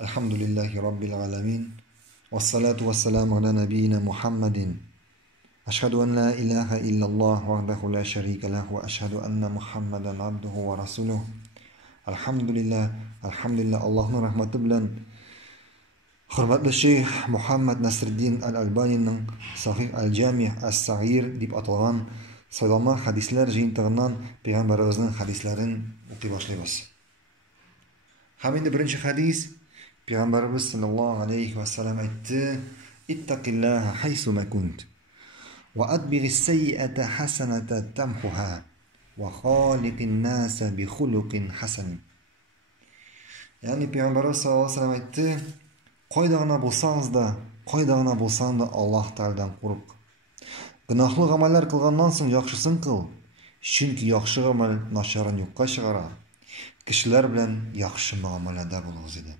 Elhamdülillahi Rabbil alemin. Vessalatu vesselamu ala nebiyyina Muhammedin. Eşhedü en la ilahe illallah vahdehu la şerike leh ve eşhedü enne Muhammeden abduhu ve resuluh. Elhamdülillah, elhamdülillah Allah'ın rahmeti bilen hürmetli Şeyh Muhammed Nasriddin el-Albani'nin Sahih el-Cami' es-Sagir dip atalgan saylama hadisler jıyıntığından Peygamberimizin hadislerin okuy başlayız. Hem indi birinci hadis Peygamberimiz sallallahu aleyhi ve sellem aytdı: "İttaqillaha haysu ma kunt ve adbigis seyyi'ate hasenete temhuha ve khaliqin nase bi hulukin hasen." Yani Peygamberimiz sallallahu aleyhi ve sellem aytdı: "Koydağına bulsanız da, koydağına bulsan da Allah Teala'dan koruk. Günahlı ameller kılgandan soň yaxşısın kıl. Çünki yaxşı amel naşarın yokka çıgara. Kişiler bilen yaxşı muamelede bulunuz" dedi.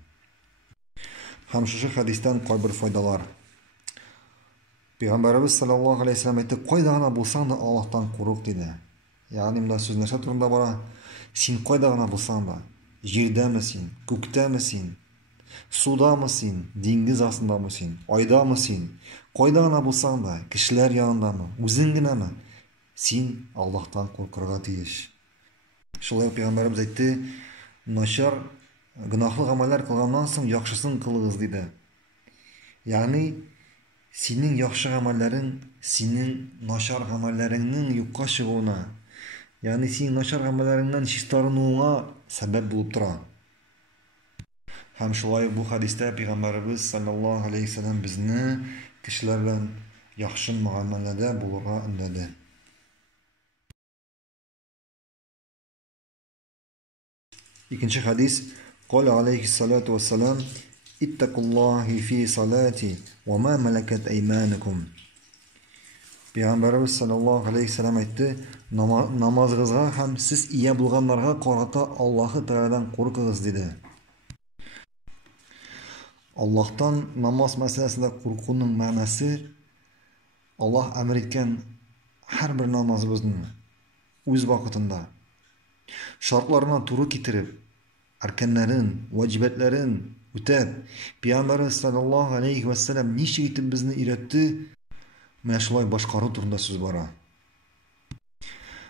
Hem şu hadisten koy bir faydalar. Peygamberimiz sallallahu aleyhi ve sellem aytdı: "Koydağına bulsan da Allah'tan koruk" dedi. Yani bunda söz näçe turunda bara? Sen koydağına bulsan da, jerde misin, kökte misin, suda mısın, dengiz astında mısın, ayda mısın? Koydağına bulsan da, kişiler yanında mı, özün gine mi? Sen Allah'tan korkurga tiyiş. Şolay Peygamberimiz aytdı: "Naşar günahlı ameller kılgandan soň yaxşısın kılığız" dedi. Yani senin yaxşı amellerin senin naşar amellerinden yokka çıgуuna, yani senin naşar amellerinden şistaranууңа sebep bulup tura. Hem şolay bu hadiste Peygamberimiz sallallahu aleyhi ve sellem bizni kişiler bilen yaxşı muamelede bulurga ündedi. İkinci hadis: "Kâle aleyhissalatu vesselam: İttakullahi fi salati ve ma meleket eymânukum." Peygamberimiz sallallahu aleyhi ve sellem aytdı: "Namazınızga hem siz iya bulganlarga karata Allah'ı Teala'dan korkuguz" dedi. Allah'tan namaz meselesinde korkunun manası, Allah emretken her bir namazımızın öz vakitinde şartlarına turu getirip erkenlerin, vacibetlerin ötep Peygamberimiz sallallahu aleyhi ve sellem niçe etip bizni iretti? Mene şolay başkarı turunda söz bara.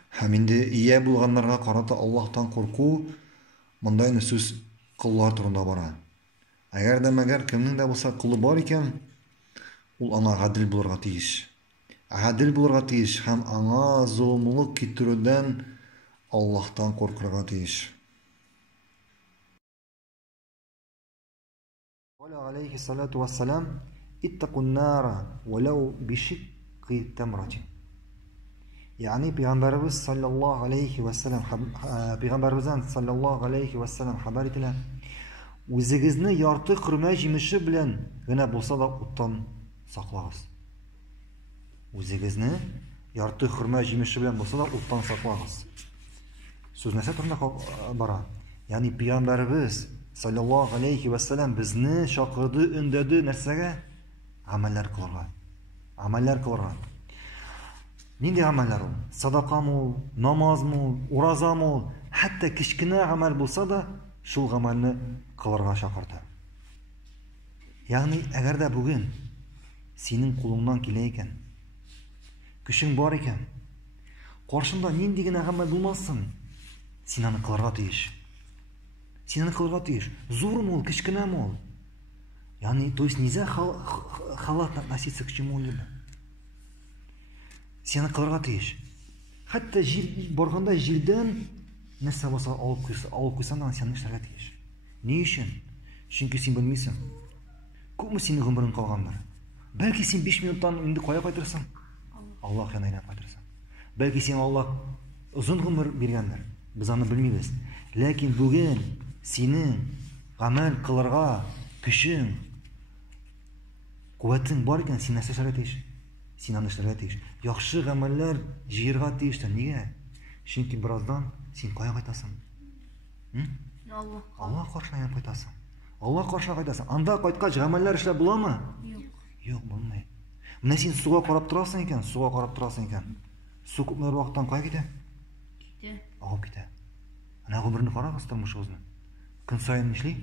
Hem indi iya bulganlarga karata Allah'tan korku mındayını söz kıllar turunda bara. Eğer demeger kimnin de bolsa kılı bar iken ul ana adil bulurga tiyiş. Adil bulurga tiyiş hem ana zulmuluk kitirүүден Allah'tan korkurga tiyiş. Kâle aleyhissalatu vesselam: "İttakun nâra velev bişikki temratin." Yani Peygamberimiz sallallahu aleyhi ve sellem Peygamberimizden sallallahu aleyhi ve sellem haber ettiler: "Özüňizni yartı kırma jimişi bilen gene bolsa da uttan saklagız." Özüňizni yartı kırma jimişi bilen bolsa da uttan saklagız. Söz näçe turunda bara? Yani Peygamberimiz sallallahu aleyhi ve sellem bizni şakırdı, ündedi närsege? Ameller kılırga. Ameller kılırga. Nindi ameller ol? Sadaka mı, namaz mı, uraza mı? Hatta kichkine amel bolsa da şul amelni kılırga şakırdı. Yani eğer de bugün senin kulundan kileyken, küçüň bar eken, karşında nindigine amel bulmazsın, sen onu kılırga tiyiş. Sen onu kılırga tiyiş. Зур ol, kichkine mi ol? Yani то есть нельзя халатно относиться к чему-либо. Sen onu kılırga tiyiş. Hatta barganda jilden näse bolsa alıp kuysan da sen işlerge tiyiş. Ne üçün? Çünkü sen bilmeysen. Köpmü senin ömrün kalganlar? Belki sen 5 minuttan indi koya kaytırsan, Allah yanayına kaytırsan. Belki sen Allah uzun ömür bergenler. Biz onu bilmeyiz. Lakin bugün senin amel kılırga küçüň, kuvvetin bar eken sen näse işlerge tiyiş? Sen onu işlerge tiyiş. Yaxşı ameller jıyırga tiyiş. Niye? Çünkü birazdan sen koya kaytasın. Allah karşına yanıp kaytasın. Allah karşına kaytasın. Anda kaytkaç ameller işler bula mı? Yok. Yok, bulmay. Mine sen suga karap turasın eken, su köpmer vaqtdan kay kite? Kite. Agıp kite. Ana ömrünü karagız turmuşuňyzni. Gün saýyn işli?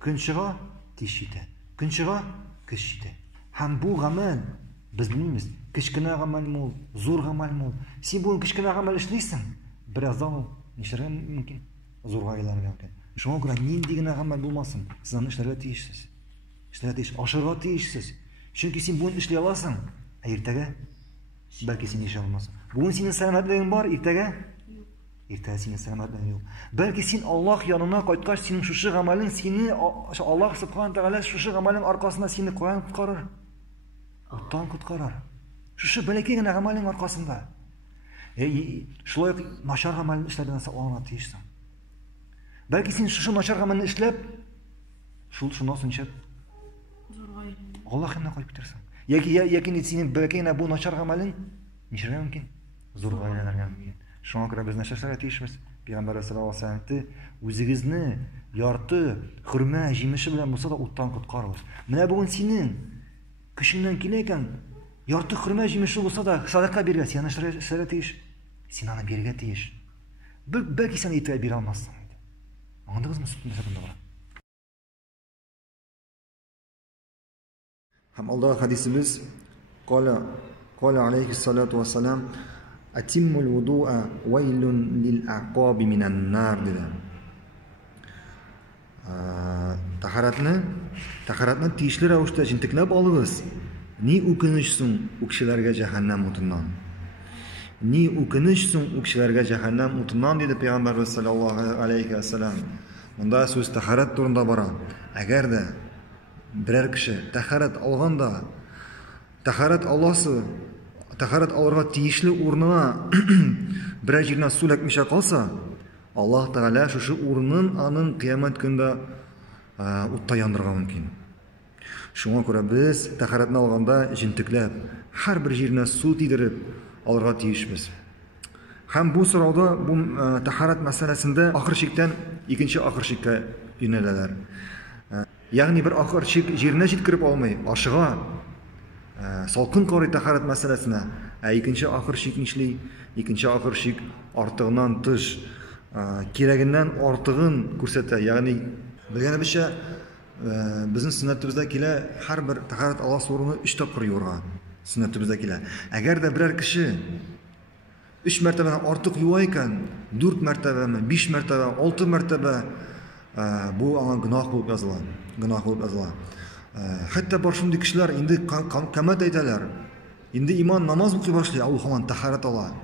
Көн чыга, тиз җитә. Көн чыга, көч җитә. Һәм бу гамәл без белмибез. Кечкенә гамәлме ул, зур гамәлме ул? Син бу кечкенә гамәл эшлисең, бераздан ул нишләргә мөмкин? Зурга әйләнергә мөмкин. Шуңа күрә нинди генә гамәл булмасын, сез аны эшләргә тиешсез. Эшләргә тиеш, ашарга тиешсез. Чөнки син бүген эшли аласың, ә иртәгә бәлки син эшли алмассың. Бүген синең сәламәтлегең бар, иртәгә иртәгә синең сәламәтлегең юк. Бәлки син Аллаһ янына кайткач, синең шушы гамәлең сине Аллаһ Субханаһу Тәгалә шушы гамәлең аркасында сине каян коткарыр? Оттан коткарыр. Шушы бәләкәй генә гамәлең аркасында. Шулай начар гамәлне эшләгән сакланырга тиешсең. Бәлки син шушы начар гамәлне эшләп, шуннан соң ничек Аллаһ янына кайтып китерсең. Яки синең бәләкәй генә бу начар гамәлең ничәргә мөмкин? Зурга әйләнергә мөмкин. Шуңа күрә без нәрсәләргә тиешбез? Пәйгамбәр саллаллаһу алейһи ва сәлләм үзегезне ярты хөрмә җимеше белән булса да уттан коткарыгыз. Менә бүген синең көчеңнән килә икән, ярты хөрмә җимеше булса да садака биргә, син нәрсәләргә тиеш? Син аны бирергә тиеш. Бәлки син әйтә бирә алмассың. Аңладыгызмы сүзне бар? Һәм алда хадисыбыз قال عليه الصلاة والسلام أتم الوضوء ويل للأعقاب من النار dedi. Taharatni tiyishli ravishda jintiklab oling'iz. Ni o'kinishsin u kishilarga jahannam o'tidan. Ni o'kinishsin u kishilarga jahannam o'tidan dedi payg'ambarimiz sollallohu alayhi vasallam. Bunda so'z taharat turida bora. Agarda biror kishi taharat olganda taharat olirga tiyishli o'rnina biror yerdan suv akmisha qolsa, Alloh taolo shu o'rnin aning qiyomat kunida o'tda yondirga mumkin. Shunga ko'ra biz taharatni olganda jintiklab, har bir yerdan suv tiydirib olirga tiyishmiz. Ham bu so'rovda bu taharat masalasida oxirshikdan ikkinchi oxirshikka yo'naladilar. Ya'ni bir oxirshik yerni yetkirib olmay, oshiga salqin qori taharat masalasına ikinci ahırşik nişli, ikinci ahırşik artığından tış keraginden artığın kursata. Yani bilgani bir şey bizim sünnetimizde kile her bir taharat Allah sorunu 3 tapkır yorgan sünnetimizde kile. Eğer de birer kişi 3 mertebeden artık yuvayken 4 mertebe mi, 5 mertebe, 6 mertebe bu ana günah bulup yazılan. Günah bulup yazılan. Hatta barşımdaki kişiler indi kamet eyteler. İndi iman namaz okuy başlıyor. Allah'ın taharat ala.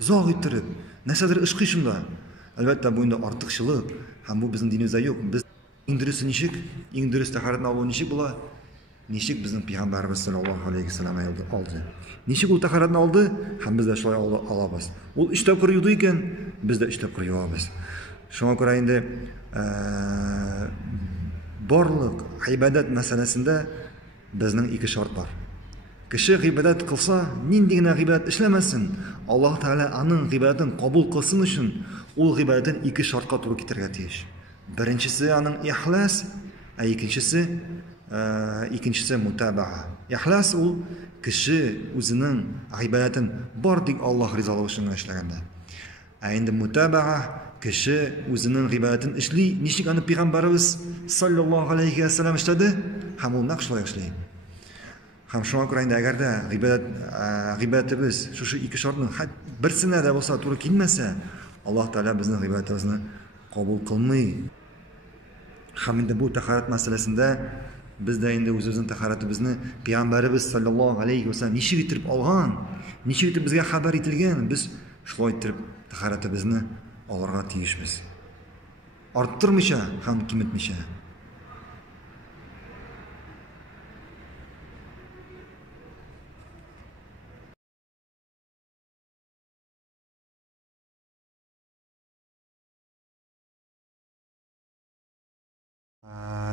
Zağ ettirip. Nesedir ışkı şunda. Elbette bu indi artıkçılık. Hem bu bizim dinimizde yok. Biz indirisin nişik. İndiris taharatını alı nişik bula. Nişik bizim Peygamberimiz sallallahu aleyhi ve sellem aldı. Nişik o taharatını aldı. Hem biz de şöyle alabız. O 3 tapkır yudu iken biz de 3 tapkır yuvabız. Şuna göre indi barlık ibadet meselesinde bizning 2 şart var. Kişi ibadet kılsa, nindigine ibadet işlemesin. Allah Teala anın ibadetini kabul kılsın için o ibadetin 2 şartga to'g'ri ketirga tegish. Birincisi anın ihlas, ikincisi mutabaa. İhlas o kişi o'zining ibadetin bardik Allah rizolugi uchun ishlaganda. Endi mutabaa kişi o'zining ibadetini ishli, nishlik ani Peygamberimiz sallallohu alayhi va sallam ishladi, ham u naqshlar ishlaydi. Ham shunga ko'ra endi agarda ibodatimiz shu 2 shartning birsini da bo'lsa to'g'ri kelmasa, Alloh taolo bizning ibodatimizni qabul qilmaydi. Ham endi bu taharat masalasida bizda endi o'zimizning taharatimizni Peygamberimiz sallallohu alayhi va sallam nishib etirib olgan, nishib etib bizga xabar etilgan, biz shunday etirib taharatimizni olirga tegishmiz. Orttirmisha ham kimitmisha.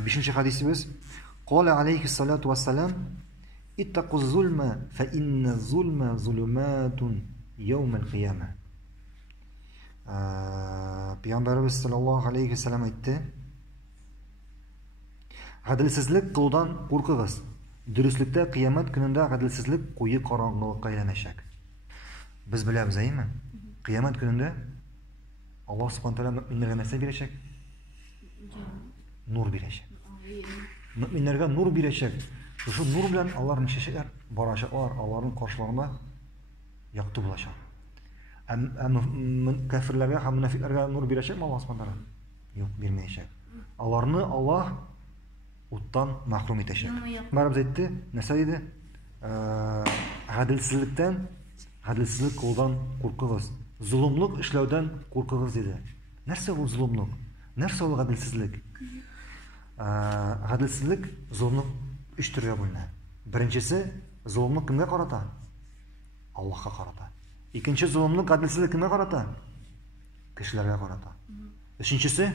Beşinci hadisimiz قال عليه الصلاة والسلام اتقوا الظلم فإن الظلم ظلمات يوم القيامة. Peygamberimiz sallallahu aleyhi ve sellem aytdi. Adilsizlik qildan qo'rqig'iz. Durustlikda qiyomat kunida adilsizlik qo'yi qorong'ilikqa aylanacak. Biz bilamiz, aymi? Qiyomat kunida Alloh subhanahu va taolo mu'minlarga nasib beracak. Нур бирәчәк. Мөэминнәргә нур бирәчәк. Шушы нур белән алар ничәшәләр барачаклар, аларның каршылыгында якты булачак. Кафирләргә һәм мунафикларга нур бирәчәкме Аллаһ Субханаһу? Юк, бирмәячәк. Аларны Аллаһ уттан мәхрүм итәчәк. Мәрәм әйтте, нәрсә диде? Гаделсезлек кылудан куркыгыз. Зулымлык эшләүдән куркыгыз диде. Нәрсә ул зулымлык? Нәрсә ул гаделсезлек? Гаделсезлек, зулымлык 3 төргә бүленә. Беренчесе, зулымлык кемгә карата? Аллаһка карата. Икенче зулымлык, гаделсезлек кемгә карата? Кешеләргә карата. Өченчесе,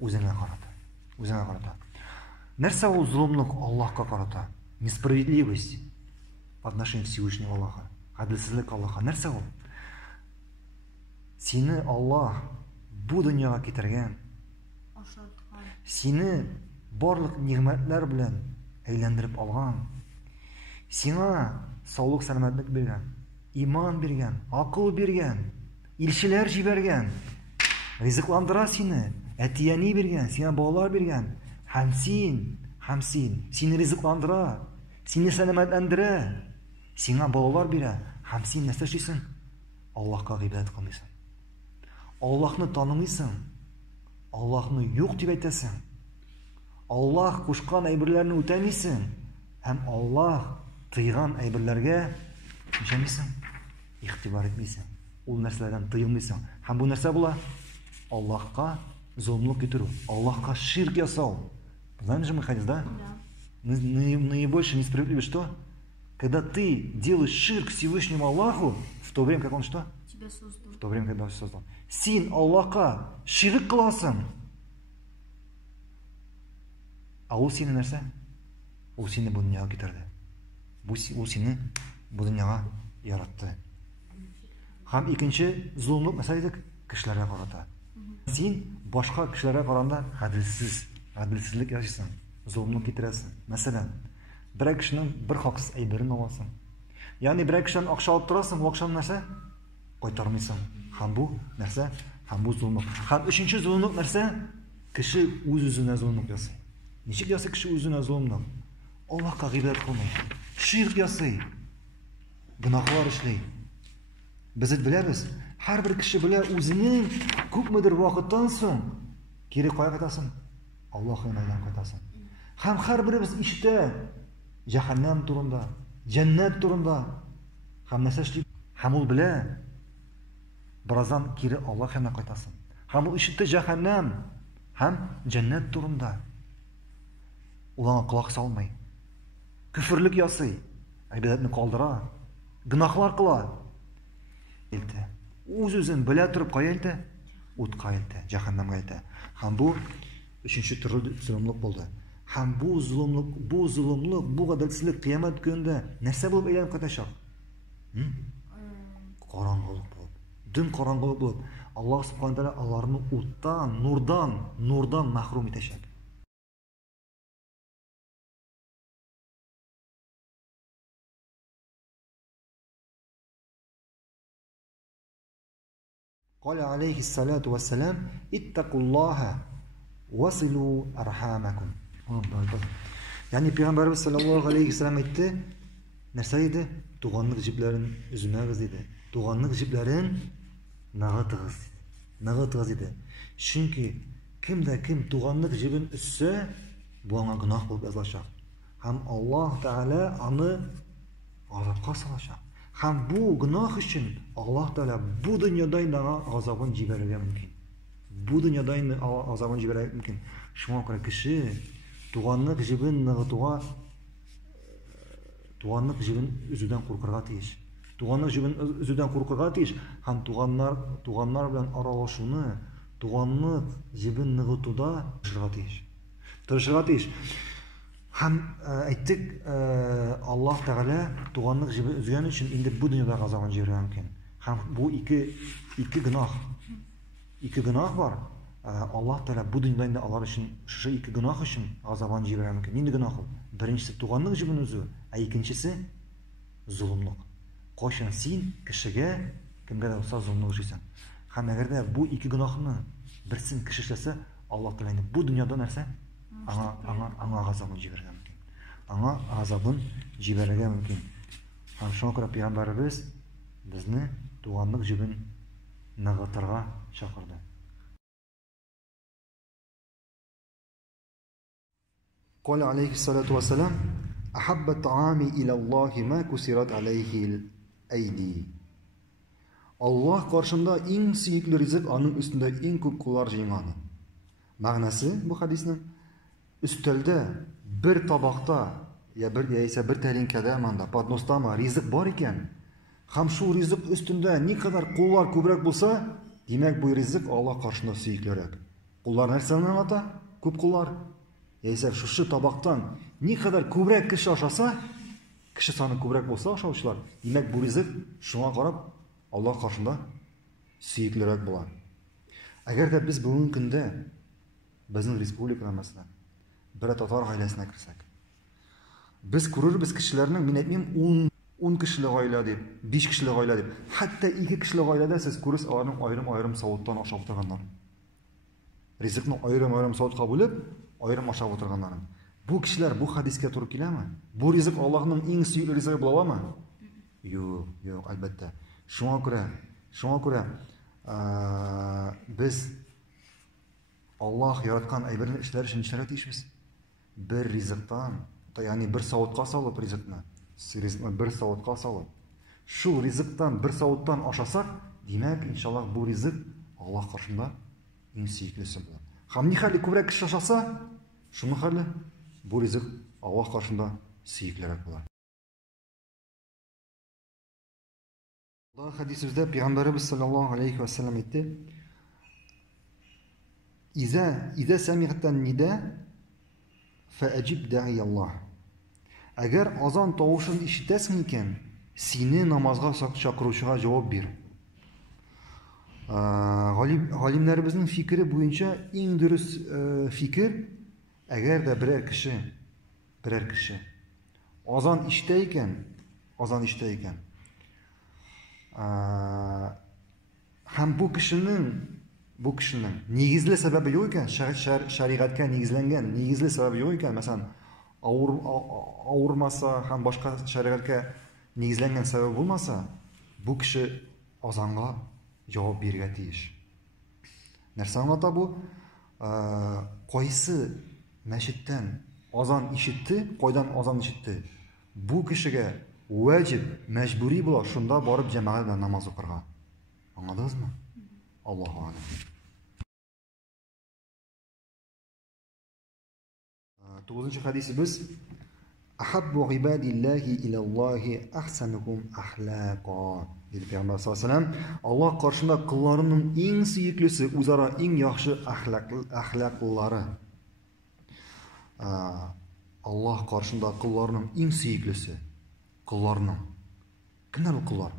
үзеңә карата. Үзеңә карата. Нәрсә ул зулымлык Аллаһка карата? Несправедливость по отношению к Всевышнему Аллаһа. Гаделсезлек Аллаһка. Нәрсә ул? Сине Аллаһ бу дөньяга китергән. Сине барлык нигъмәтләр белән әйләндереп алган. Сиңа саулык, сәламәтлек биргән, иман биргән, акыл биргән, илчеләр җибәргән, ризыкландыра сине, әтияни биргән, сиңа балалар биргән. Һәм син сине ризыкландыра, сине сәламәтләндерә, сиңа балалар бирә. Һәм син нәрсә эшлисең? Аллаһка гыйбадәт кылмыйсың. Аллаһны танымыйсың. Аллаһны юк дип әйтәсең. Аллаһ кушкан әйберләрне үтәмисең. Һәм Аллаһ тыйган әйберләргә җәмисең. Игътибар итмисең. Ул нәрсәләрдән тыелмыйсың. Һәм бу нәрсә була? Аллаһка зулымлык итү, Аллаһка ширк ясау. Знаешь же мы ходим, да? Наибольшее несправедливость что? Когда ты делаешь ширк Всевышнему Аллаху, в то время, как он что? Тебя создал. В то время, когда он создал. Син Аллахка ширк кыласың. А ул сине нәрсә? Ул сине бу дөньяга китерде. Ул сине бу дөньяга яратты. Һәм икенче зулымлык мәсәләдә кешеләргә карата. Син башка кешеләргә караганда гаделсезлек ясыйсың, зулымлык китерәсең. Мәсәлән, бер кешенең бер хаксыз әйберен аласың. Ягъни бер кешедән акча алып торасың, бу акчаны нәрсә? Кайтармыйсың. Һәм бу нәрсә? Һәм бу зулымлык. Һәм өченче зулымлык нәрсә? Кеше үз-үзенә зулымлык ясый. Ничек ясый кеше үзенә зулымлык? Аллаһка гыйбадәт кылмый. Ширк ясый. Гөнаһлар эшли. Без беләбез, һәрбер кеше белә үзенең күпмедер вакыттан соң кире кая кайтасың? Аллаһ янына кайтасың. Һәм һәрберебез ишетә җәһәннәм турында, җәннәт турында. Һәм нәрсә эшли? Һәм ул белә бераздан кире Аллаһ янына кайтасың. Һәм ул ишетә җәһәннәм һәм җәннәт турында. Ул аңа колак салмый. Күфрлек ясый, әйбәтне калдыра, гөнаһлар кыла. Үз-үзен белә торып кая илтә? Утка илтә, җәһәннәмгә илтә. Һәм бу өченче төрле зулымлык булды. Һәм бу зулымлык, бу гаделсезлек кыямәт көнендә нәрсә булып әйләнеп кайтачак? Караңгылык булып, дөн караңгылык булып, Аллаһ Субханаһу ва Тааля аларны уттан, нурдан мәхрүм итәчәк. قال عليه الصلاة والسلام اتقوا الله وصلوا أرحامكم. Yani Peygamberimiz sallallahu aleyhi ve sellem aytты, нәрсә иде? Туганлык җипләрен үзмәгез иде. Туганлык җипләрен ныгытыгыз иде. Чөнки кемдә кем туганлык җибен үссә, бу аңа гөнаһ булып язылачак. Һәм Аллаһ Тәгалә аны азапка салачак. Һәм бу гөнаһ өчен Аллаһ Тәгалә бу дөньяда инде азабын җибәрергә мөмкин. Бу дөньяда инде азабын җибәрергә мөмкин. Шуңа күрә кеше туганлык җибен ныгытуга, туганлык җибен үзүдән куркырга тиеш. Туганлык җибен үзүдән куркырга тиеш. Һәм туганнар белән аралашуны, туганлык җибен ныгытуда тырышырга тиеш. Һәм әйттек, Аллаһ Тәгалә туганлык җибен үзгән өчен инде бу дөньяда азабын җибәрергә мөмкин. Һәм бу ике гөнаһ бар. Аллаһ Тәгалә бу дөньяда инде алар өчен шушы ике гөнаһ өчен азабын җибәрергә мөмкин. Нинди гөнаһ ул? Беренчесе туганлык җибен үзү, ә икенчесе зулымлык. Кайчан син кешегә, кемгә дә булса зулымлык эшлисең. Һәм әгәр дә бу ике гөнаһны берсен кеше эшләсә, Аллаһ Тәгалә бу дөньяда нәрсә? Аңа газабын җибәрергә мөмкин. Аңа газабын җибәрергә мөмкин. Һәм шуңа күрә Пәйгамбәрбез безне туганлык җебен ныгытырга чакырды. قال عليه الصلاة والسلام أحب الطعام إلى الله ما كسرت عليه الأيدي. Allah karşında en süyüklü rızık onun üstünde en көп kullar жиңганы. Мәгънәсе bu хадисның üstelde bir tabakta яисә bir тәлинкәдә мында подностама ризык бар икән, һәм шул ризык üstünde ни кадәр куллар күбрәк булса, димәк бу ризык Allah каршында сөйклерәк. Куллар нәрсәне аңлата? Күп куллар. Яисә шушы табактан ни кадәр күбрәк кеше ашаса, кеше саны күбрәк булса ашаучылар, димәк бу ризык шуңа карап Allah каршында сөйклерәк була. Әгәр дә без бүгенге көндә безнең республикада мәсәлән бер татар гаиләсенә керсәк, biz күрербез кешеләрнең, мин әйтмим, 10 кешелек гаилә дип, 5 кешелек гаилә дип, хәтта 2 кешелек гаиләдә сез күрәсез аларның аерым-аерым савыттан ашап утырганнарын. Ризыкны аерым-аерым савытка бүлеп, аерым ашап утырганнарын. Бу кешеләр бу хадискә туры киләме? Бу ризык Аллаһның иң сөйкле ризыгы була аламы? Юк, әлбәттә. Шуңа күрә без Аллаһ яраткан әйберне эшләр өчен эшләргә тиешбез. Бер ризыктан, ягъни бер савытка салып ризыкны, бер савытка салып, шул ризыктан бер савыттан ашасак, димәк, иншаллах бу ризык Аллаһ каршында иң сөйклесе була. Һәм ни хәле күбрәк кеше ашаса, шуның хәле бу ризык Аллаһ каршында сөйклерәк була. Хадисыбызда Пәйгамбәрбез саллаллаһу алейхи ва саллям әйтте: "Иза сами'тан нида фа'аҗиб да'i Аллаһ." Әгәр азан тавышын ишетәсең икән, сине намазга чакыручыга җавап бир. Галимнәребезнең фикере буенча иң дөрес фикер, әгәр дә берәр кеше азан ишетә икән, һәм бу кешенең нигезле сәбәбе юк икән, шәригатькә нигезләнгән нигезле сәбәбе юк икән, мәсәлән, авырмаса һәм башка шәригатькә нигезләнгән сәбәбе булмаса, бу кеше азанга җавап бирергә тиеш. Нәрсә аңлата бу? Кайсы мәчеттән азан ишетте, кайдан азан ишетте? Бу кешегә ваҗиб, мәҗбүри була шунда барып җәмәгать белән намаз укырга. Аңладыңызмы? Аллаһу а'лам. 9-нчы хадисыбыз: "Ахаббу ибадиллахи илаллахи ахсанухум ахлаqa." Диде Пәйгамбәр саллаллаһу алейхи ва саллям, Аллаһ каршында кулларының иң сөйклесе, үзара иң яхшы ахлаклылары. Аллаһ каршында кулларның иң сөйклесе, кулларның. Кемнәр ул куллар?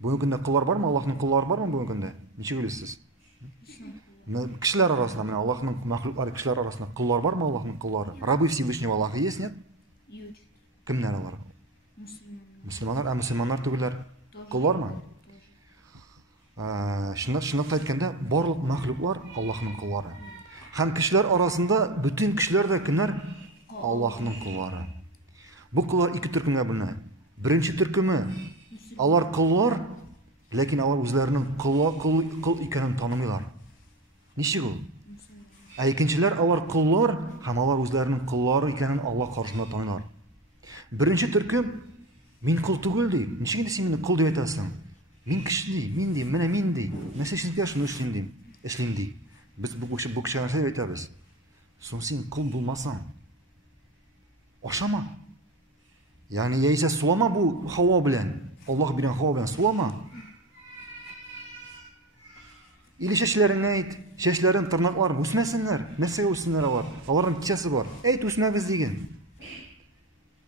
Бүгенге көндә куллар бармы? Аллаһның куллары бармы бүгенге көндә? Ничек уйлыйсыз? Кешеләр арасында, менә Аллаһның мәхлуклары, кешеләр арасында куллар бармы Аллаһның куллары? Рабы Всевышнего Аллаһа есть, нет? Кемнәр алар? Мөселманнар, мөселманнар түгелләр. Куллармы? Шундый әйткәндә, барлык мәхлуклар Аллаһның куллары. Һәм кешеләр арасында бүтән кешеләр дә кемнәр? Аллаһның куллары. Бу куллар ике төркемгә бүленә. Беренче төркеме алар куллар, ләкин алар үзләренең кул икәнен танымыйлар. Ничек ул? Икенчеләр алар куллар, һәм алар үзләренең куллары икәнен Аллаһ каршында таныйлар. Беренче төркем мин кул түгел ди. Ничек инде син мине кул дип әйтәсең? Мин кеше ди, мин ди, менә мин ди. Нәрсә өчен шуны эшлим ди. Без бу кеше нәрсә әйтәбез? Соң син кул булмасаң, ашама. Ягъни яисә сулама бу һава белән. Аллаһ биргән һава белән сулама. Или чәчләреңә әйт, чәчләрен, тырнакларын үсмәсеннәр. Нәрсәгә үссеннәр алар? Аларның кичәсе бар. Әйт, үсмәгез диген.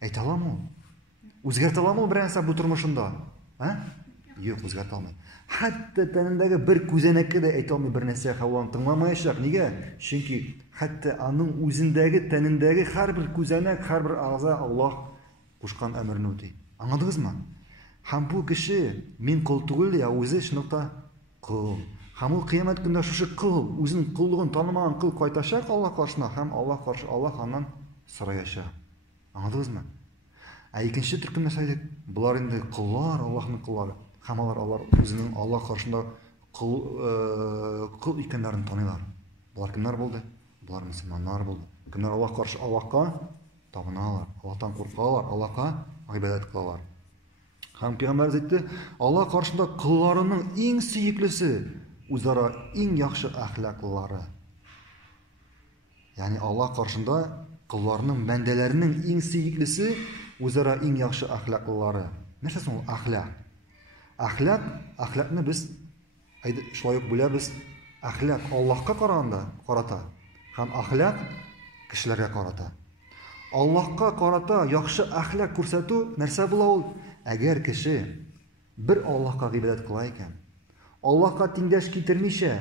Әйт аламы? Үзгәртә аламы бер нәрсә бу тормышында? Юк, үзгәртә алмый. Хәтта тәнендәге бер күзәнәккә дә әйтә алмый бер нәрсә һаваны тыңламаячак. Нигә? Чөнки хәтта аның үзендәге, тәнендәге һәрбер күзәнәк, һәрбер агъза Аллаһ кушкан әмерне үти. Аңладыгызмы? Һәм бу кеше мин кул түгел, я үзе шуныкта кул. Һәм ул кыямәт көндә шушы кыл, үзенең кыллыгын танымаган кыл кайтачак Аллаһ каршына һәм Аллаһ каршы Аллаһ аннан сораячак. Аңладыгызмы? Ә икенче төркем нәрсә дик? Булар инде кыллар, Аллаһның кыллары. Һәм алар үзенең Аллаһ каршында кыл икәннәрен таныйлар. Булар кемнәр булды? Булар мөселманнар булды. Кемнәр Аллаһ каршы Аллаһка табыналар, Аллаһтан куркалар, Аллаһка гыйбадәт кылалар. Һәм Пәйгамбәр әйтте, Аллаһ каршында кылларының иң сөеклесе үзара иң яхшы әхлаклылары. Ягъни Аллаһ каршында кылларның бәндәләренең иң сөеклесе үзара иң яхшы әхлаклылары. Нәрсә соң ул әхлак? Әхлакны без шулай ук бүләбез. Әхлак Аллаһка карата һәм әхлак кешеләргә карата. Аллаһка карата яхшы әхлак күрсәтү нәрсә була ул? Әгәр кеше бер Аллаһка гыйбадәт кыла икән, Аллаһка тиңдәш китермичә,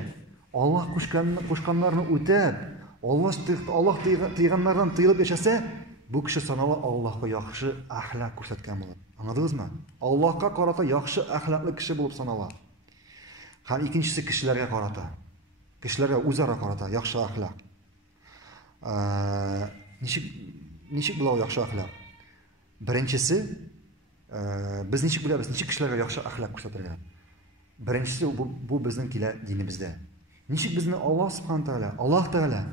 Аллаһ кушканнарны үтәп, Аллаһ тыйганнардан тыелып яшәсә, бу кеше санала Аллаһка яхшы әхлак күрсәткән булыр. Аңладыгызмы? Аллаһка карата яхшы әхлаклы кеше булып санала. Һәм икенчесе кешеләргә карата. Кешеләргә үзара карата яхшы әхлак. Ничек була ул яхшы әхлак? Беренчесе, без ничек беләбез, ничек кешеләргә яхшы әхлак күрсәтергә? Беренчесе бу безнең килә динебездә. Ничек безне Аллаһ Субхану Тәгалә, Аллаһ Тәгалә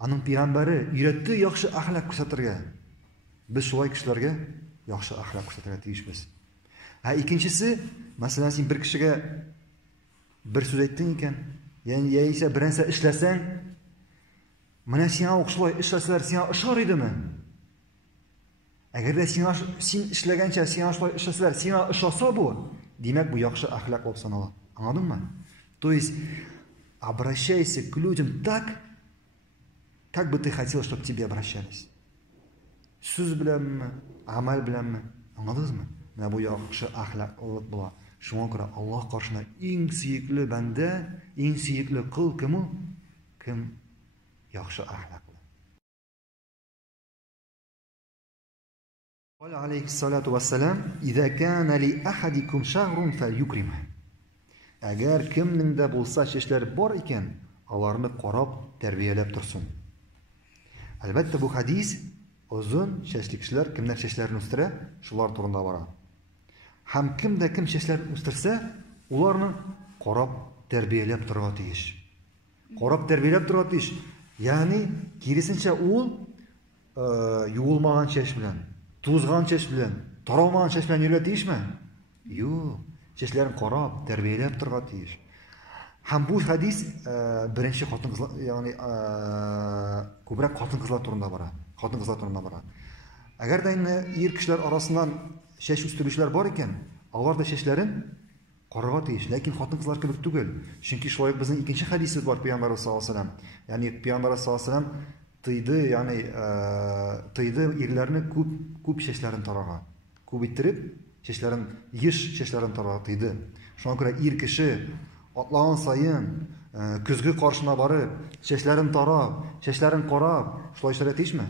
аның пәйгамбәре өйрәтте яхшы әхлак күрсәтергә. Без шулай кешеләргә яхшы әхлак күрсәтергә тиешбез. Икенчесе, мәсәлән, син бер кешегә бер сүз әйттең икән, яисә бер нәрсә эшләсәң, менә сиңа ук шулай эшләсәләр, сиңа ошар идеме? Әгәр дә син эшләгәнчә сиңа шулай эшләсәләр, сиңа ошаса бу, димәк бу яхшы әхлак булып санала. Аңладыңмы? То есть обращайся к людям так, как бы ты хотел, чтобы к тебе обращались. Сүз беләнме, амал беләнме? Аңладыңызмы? Менә бу яхшы әхлаклылык була. Шуңа күрә Аллаһ каршына иң сөекле бәндә, иң сөекле кыл кем ул? Кем яхшы әхлаклы. Ва алейхиссалату вассалам, "Иза кана ли ахадикум шагрун фальюкриму." Әгәр кемнең дә булса чәчләр бар икән, аларны карап, тәрбияләп торсын. Әлбәттә бу хадис озын чәчле кешеләр кемнәр чәчләрен үстерә, шулар турында бара. Һәм кем дә кем чәчләрен үстерсә, уларны карап, тәрбияләп торырга тиеш. Карап, тәрбияләп торырга тиеш. Ягъни, киресенчә ул юылмаган чәч белән, тузган чәч белән, таралмаган чәч белән йөрергә тиешме? Юк. Чәчләрен карап, тәрбияләп торырга тиеш. Һәм бу хадис беренче хатын-кызлар, ягъни күбрәк хатын-кызлар турында бара. Хатын-кызлар турында бара. Әгәр дә инде ир кешеләр арасыннан чәч үстерүчеләр бар икән, алар да чәчләрен карарга тиеш, ләкин хатын-кызлар кебек түгел. Чөнки шулай безнең икенче хадисыбыз бар Пәйгамбәр саллаллаһу алейһи ва саллям. Ягъни Пәйгамбәр саллаллаһу алейһи ва саллям тыйды, ягъни тыйды ирләрне күп чәчләрен тарарга. Күп иттереп чәчләрен, еш чәчләрен тарарга тыйды. Шуңа күрә ир кеше атлаган саен, көзгө каршына барып, чәчләрен тарап, чәчләрен карап, шулай эшләргә тиешме?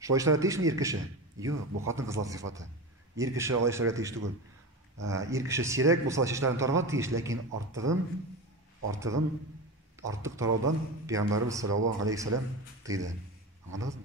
Шулай эшләргә тиешме ир кеше? Юк, бу хатын-кызлар сыйфаты. Ир кеше алай эшләргә тиеш түгел. Ир кеше сирәк булса чәчләрен тарарга тиеш, ләкин артык тараудан Пәйгамбәрбез саллаллаһу алейхи ва саллям тыйды. Аңладыңызмы?